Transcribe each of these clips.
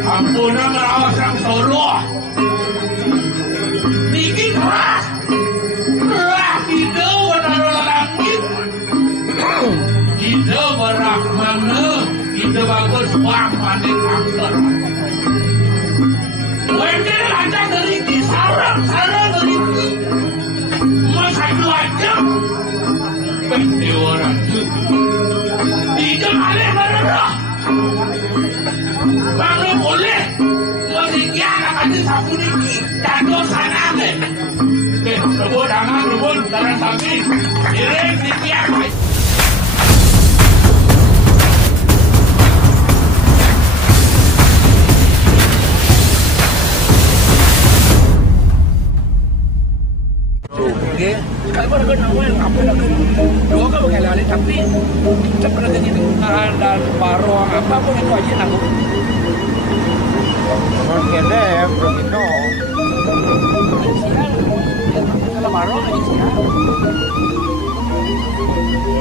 Ampuna merawat sang solo. Niki keras. Hidup benar langit. Hidup berak mana. Hidup bagus wang panik angker. Wende lancar dari sarang dari masa 2 jam. Bende orang itu. Hidup alih bererah. Kalau boleh meninggikan akan disambut ini dan dosa nanti. Rebut tangan, rebut tangan kami. Direk dikiak. Oke, kalau ada nawal apa lagi? Dua kali kali tapi cepat lagi itu dan barong apa pun itu aja nak. Oke deh, begitu. Kalau barong aja sih.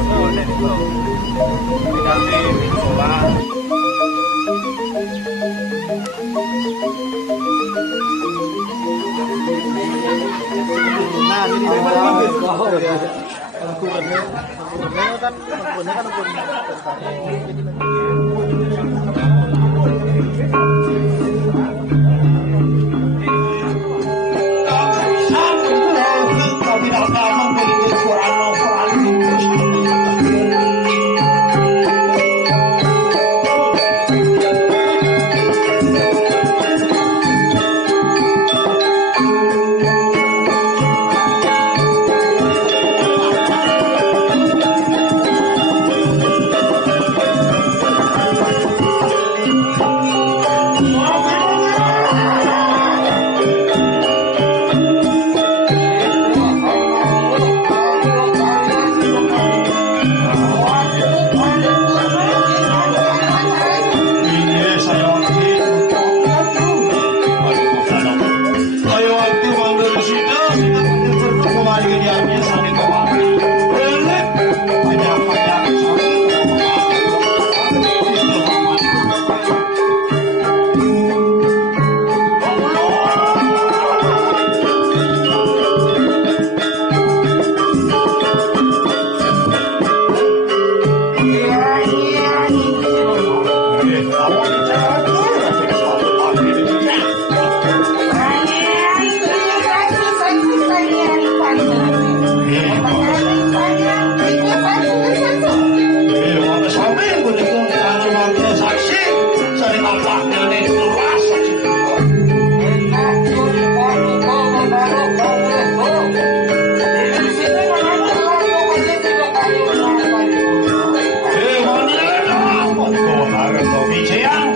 Oh, deh itu. Kami coba. Nah, ini memang ya. Ukurannya kan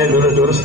Ya lurus.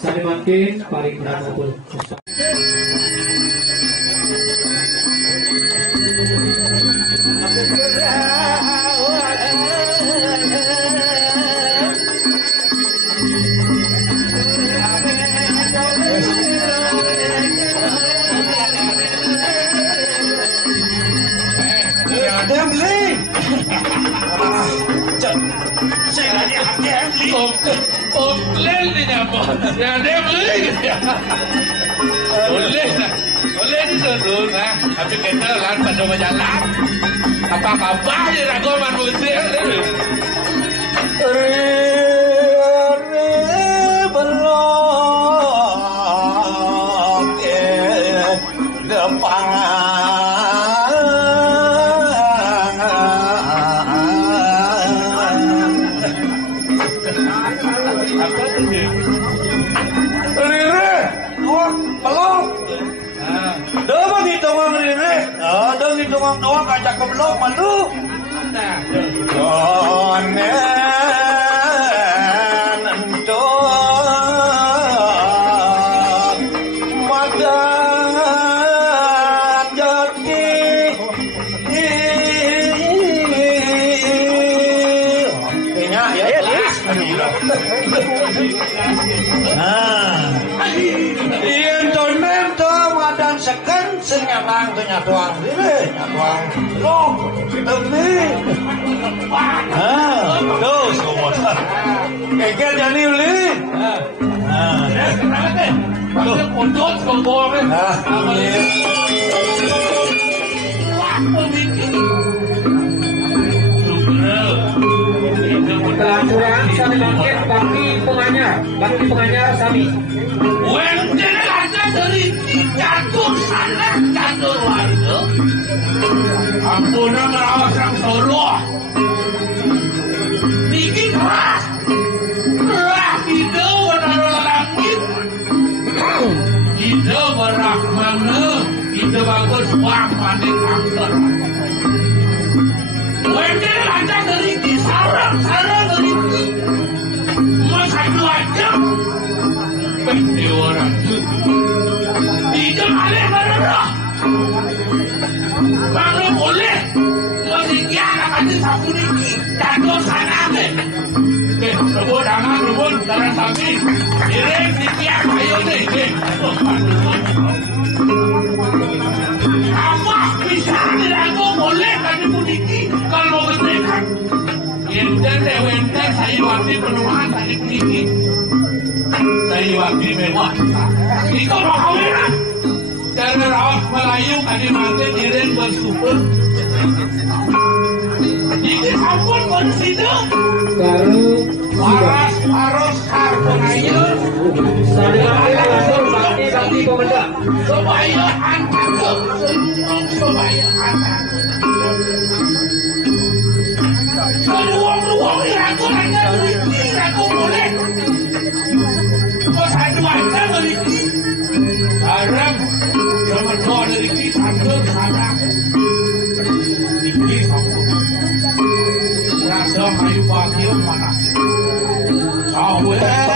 Salimantin paling maupun Ada yang beli. Saya lagi ada yang beli. Boleh ni apa? Ada yang beli. Boleh ni tu nah. Tapi kita lan pada berjalan. Apa je nak kau man begitu ni. Belum depan. Doang ajak ke blok malu. seken sing nyatang ke nyatuang diri nyatuang belum ini tuh semua kayak jadi uli Tuh, untuk keboleh. Kelanjuran sami bangkit bakti penganyar sami. Wenten aja dari catur sana catur warga. Ampuna merawat sang solo. Niki keras. Keras tidak benar langit. Tidak berak mana. Tidak bagus wang panik angker. Wenten aja dari sarang dari masa aja. Penti orang itu. Tidak boleh berdoa. Kalau boleh, meninggal akan disapu ini. Jatuh sana deh. Rebut tangan, rebut darah sapi. Direk dikiak ayo deh. Apa bisa dilakukan boleh tadi puniki kalau berdekat. Wenten saya waktu penuhan tadi puniki. Saya waktu mewah. Itu mau kawinan. Karena rawat Melayu tadi mati direng bersyukur. Ini sampun bersidu. Baru Paras karbonanya. Sadar langsung bakti pemendak. Supaya angkat ke. Supaya angkat. Peluang-peluang ini aku hanya beri aku boleh. Kau satu aja beri. Sekarang jangan doa dari kita ke sana. Ini kamu. Rasa kayu bakil mana? Kau boleh.